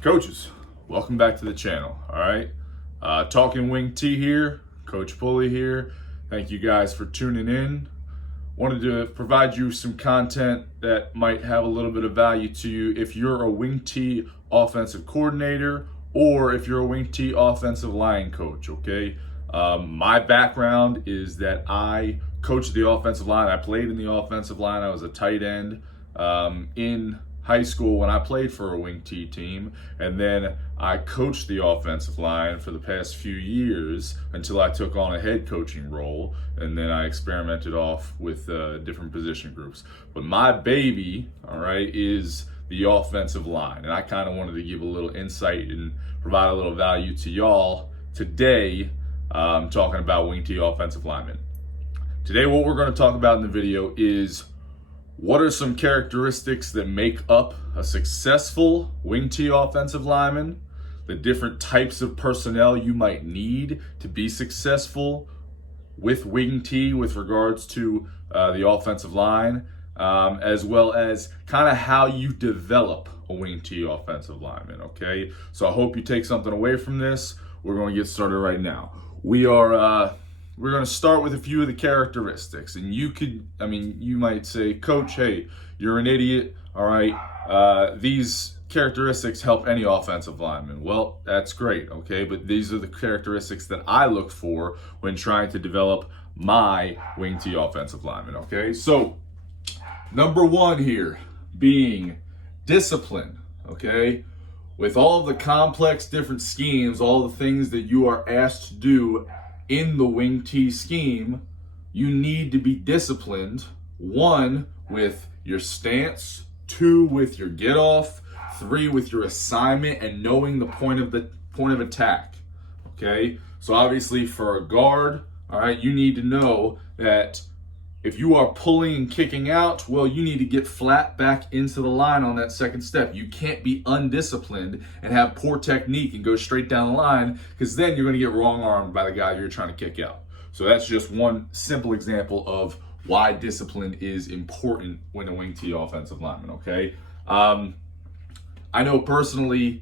Coaches, welcome back to the channel. All right, Talking Wing T here, Coach Pulley here. Thank you guys for tuning in. Wanted to provide you some content that might have a little bit of value to you if you're a Wing T offensive coordinator or if you're a Wing T offensive line coach. Okay, my background is that I coached the offensive line. I played in the offensive line. I was a tight end in high school when I played for a Wing T team, and then I coached the offensive line for the past few years until I took on a head coaching role, and then I experimented off with different position groups. But my baby, all right, is the offensive line, and I kind of wanted to give a little insight and provide a little value to y'all today, talking about Wing T offensive linemen. Today, what we're going to talk about in the video is what are some characteristics that make up a successful Wing T offensive lineman, the different types of personnel you might need to be successful with Wing T with regards to the offensive line, as well as kind of how you develop a Wing T offensive lineman, okay? So I hope you take something away from this. We're going to get started right now. We're going to start with a few of the characteristics, and you might say, Coach, hey, you're an idiot, all right? These characteristics help any offensive lineman. Well, that's great, okay? But these are the characteristics that I look for when trying to develop my Wing T offensive lineman, okay? So, number one here being discipline, okay? With all of the complex different schemes, all the things that you are asked to do in the Wing T scheme, you need to be disciplined. 1, with your stance, 2, with your get off, 3, with your assignment and knowing the point of attack. Okay, so obviously for a guard, all right, you need to know that if you are pulling and kicking out, well, you need to get flat back into the line on that second step. You can't be undisciplined and have poor technique and go straight down the line, because then you're going to get wrong armed by the guy you're trying to kick out. So that's just one simple example of why discipline is important when a Wing T offensive lineman, okay? I know personally,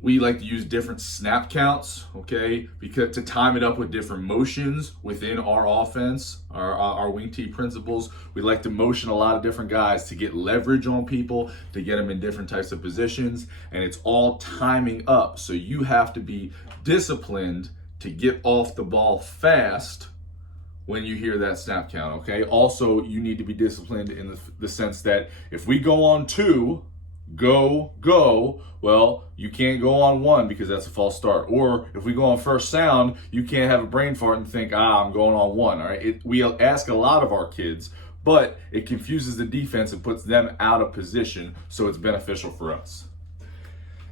we like to use different snap counts, okay, because to time it up with different motions within our offense, our Wing T principles. We like to motion a lot of different guys to get leverage on people, to get them in different types of positions, and it's all timing up. So you have to be disciplined to get off the ball fast when you hear that snap count, okay? Also, you need to be disciplined in the sense that if we go on 2, go, well, you can't go on 1 because that's a false start. Or if we go on first sound, you can't have a brain fart and think, I'm going on 1, all right? We ask a lot of our kids, but it confuses the defense and puts them out of position, so it's beneficial for us.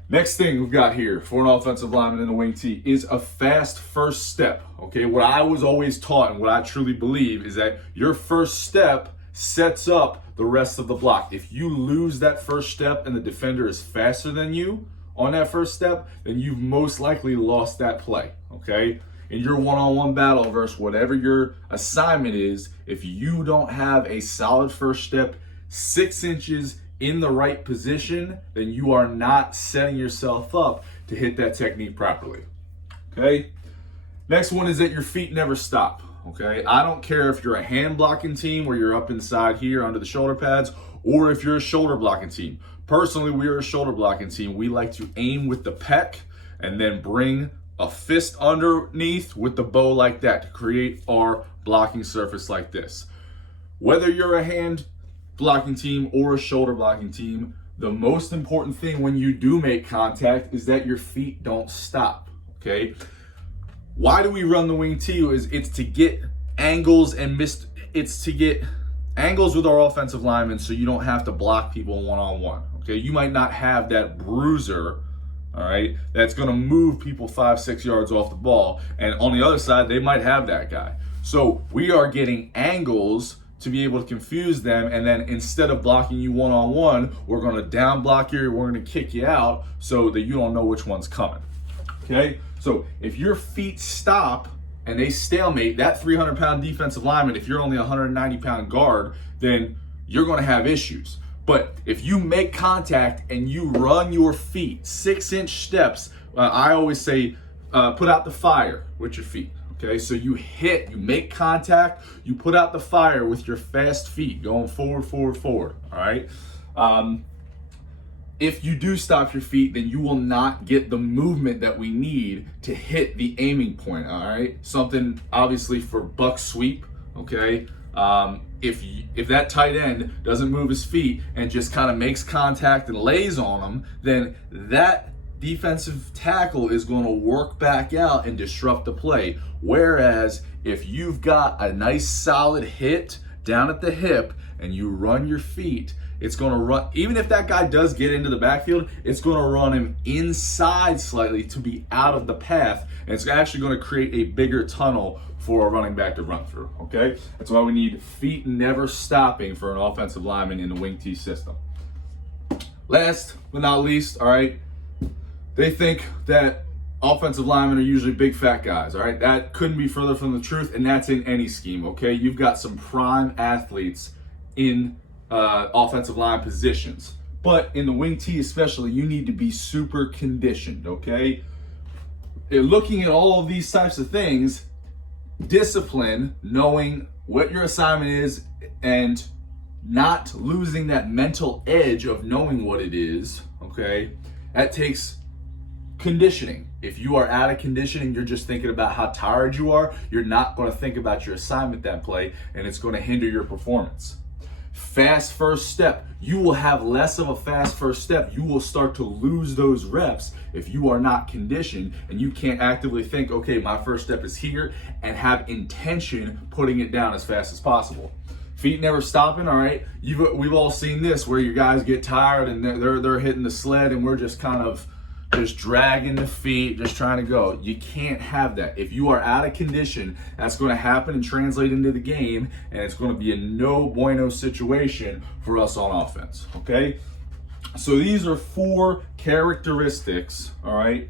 Next thing we've got here for an offensive lineman in the Wing T is a fast first step, okay? What I was always taught and what I truly believe is that your first step sets up the rest of the block. If you lose that first step and the defender is faster than you on that first step, then you've most likely lost that play, okay? In your one-on-one battle versus whatever your assignment is, if you don't have a solid first step 6 inches in the right position, then you are not setting yourself up to hit that technique properly, okay? Next one is that your feet never stop. Okay, I don't care if you're a hand blocking team where you're up inside here under the shoulder pads, or if you're a shoulder blocking team. Personally, we are a shoulder blocking team. We like to aim with the pec and then bring a fist underneath with the bow like that to create our blocking surface like this. Whether you're a hand blocking team or a shoulder blocking team, the most important thing when you do make contact is that your feet don't stop, okay? Why do we run the Wing T? It's to get angles it's to get angles with our offensive linemen so you don't have to block people one-on-one, okay? You might not have that bruiser, all right, that's gonna move people 5-6 yards off the ball, and on the other side, they might have that guy. So we are getting angles to be able to confuse them, and then instead of blocking you one-on-one, we're gonna down block you, we're gonna kick you out so that you don't know which one's coming, okay? So if your feet stop and they stalemate, that 300-pound defensive lineman, if you're only a 190-pound guard, then you're going to have issues. But if you make contact and you run your feet 6-inch steps, I always say put out the fire with your feet. Okay, so you make contact, you put out the fire with your fast feet going forward, forward, forward. All right. If you do stop your feet, then you will not get the movement that we need to hit the aiming point. All right, something obviously for buck sweep. Okay, if that tight end doesn't move his feet and just kind of makes contact and lays on them, then that defensive tackle is going to work back out and disrupt the play. Whereas if you've got a nice solid hit down at the hip and you run your feet, it's going to run, even if that guy does get into the backfield, it's going to run him inside slightly to be out of the path. And it's actually going to create a bigger tunnel for a running back to run through. Okay? That's why we need feet never stopping for an offensive lineman in the wing T system. Last but not least, all right, they think that offensive linemen are usually big fat guys, all right? That couldn't be further from the truth, and that's in any scheme, okay? You've got some prime athletes in offensive line positions. But in the wing T especially, you need to be super conditioned, okay? Looking at all of these types of things, discipline, knowing what your assignment is, and not losing that mental edge of knowing what it is, okay? That takes conditioning. If you are out of conditioning, you're just thinking about how tired you are, you're not going to think about your assignment that play, and it's going to hinder your performance. Fast first step. You will have less of a fast first step. You will start to lose those reps if you are not conditioned and you can't actively think, okay, my first step is here, and have intention putting it down as fast as possible. Feet never stopping, all right? We've all seen this where your guys get tired and they're hitting the sled and we're just kind of just dragging the feet, just trying to go. You can't have that. If you are out of condition, that's going to happen and translate into the game, and it's going to be a no bueno situation for us on offense, okay? So these are 4 characteristics, all right,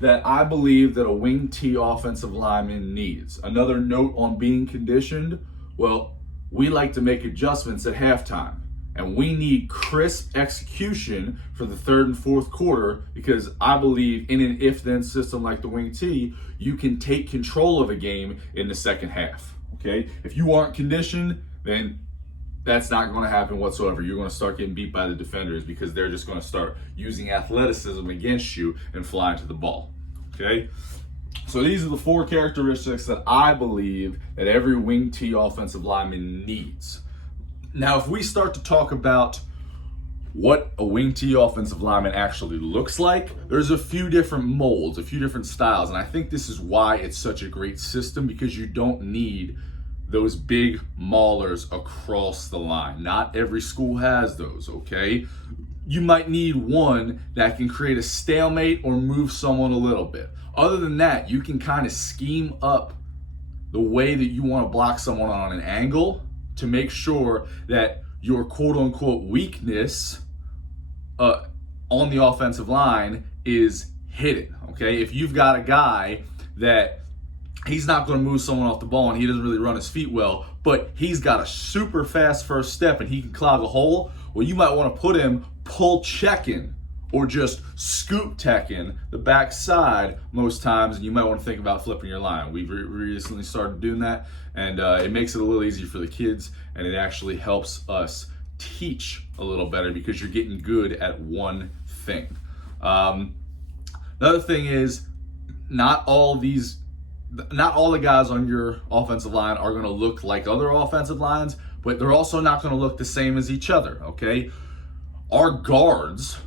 that I believe that a wing T offensive lineman needs. Another note on being conditioned, well, we like to make adjustments at halftime. And we need crisp execution for the 3rd and 4th quarter, because I believe in an if-then system like the wing T, you can take control of a game in the second half, okay? If you aren't conditioned, then that's not going to happen whatsoever. You're going to start getting beat by the defenders because they're just going to start using athleticism against you and flying to the ball, okay? So these are the 4 characteristics that I believe that every wing T offensive lineman needs. Now, if we start to talk about what a wing T offensive lineman actually looks like, there's a few different molds, a few different styles, and I think this is why it's such a great system, because you don't need those big maulers across the line. Not every school has those, okay? You might need one that can create a stalemate or move someone a little bit. Other than that, you can kind of scheme up the way that you want to block someone on an angle to make sure that your quote-unquote weakness on the offensive line is hidden, okay? If you've got a guy that he's not going to move someone off the ball and he doesn't really run his feet well, but he's got a super fast first step and he can clog a hole, well, you might want to put him pull checking or just scoop teching the backside most times, and you might want to think about flipping your line. We've recently started doing that, and it makes it a little easier for the kids, and it actually helps us teach a little better because you're getting good at one thing. Another thing is, not all the guys on your offensive line are going to look like other offensive lines, but they're also not going to look the same as each other, okay? Our guards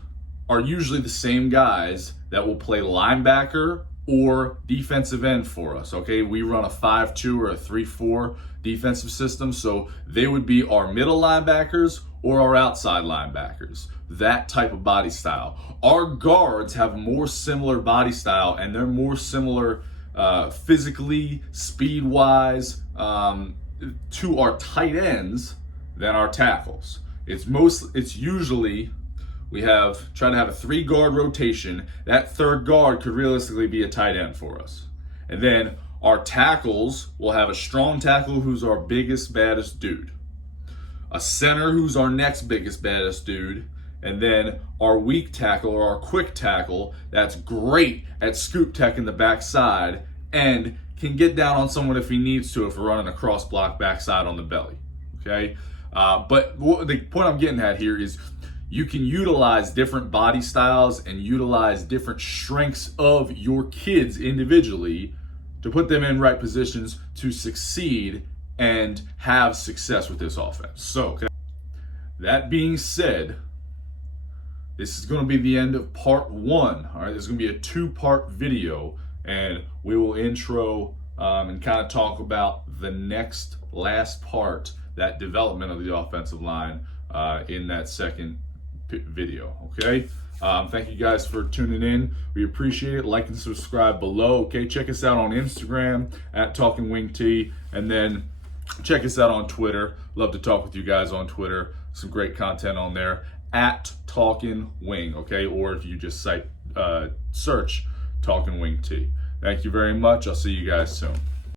are usually the same guys that will play linebacker or defensive end for us, okay? We run a 5-2 or a 3-4 defensive system, so they would be our middle linebackers or our outside linebackers, that type of body style. Our guards have more similar body style, and they're more similar physically, speed-wise, to our tight ends than our tackles. It's usually, we try to have a 3-guard rotation. That 3rd guard could realistically be a tight end for us. And then our tackles will have a strong tackle who's our biggest, baddest dude. a center who's our next biggest, baddest dude, and then our weak tackle or our quick tackle that's great at scoop tech in the backside and can get down on someone if he needs to if we're running a cross block backside on the belly. Okay? But the point I'm getting at here is you can utilize different body styles and utilize different strengths of your kids individually to put them in right positions to succeed and have success with this offense. So, okay, that being said, this is going to be the end of part 1. All right, this is going to be a 2-part video, and we will intro and kind of talk about the last part, that development of the offensive line in that second video. Okay, thank you guys for tuning in. We appreciate it. Like and subscribe below. Okay, check us out on Instagram at Talkin Wing T, and then check us out on Twitter. Love to talk with you guys on Twitter. Some great content on there at Talkin Wing. Okay, or if you just search Talkin Wing T. Thank you very much. I'll see you guys soon.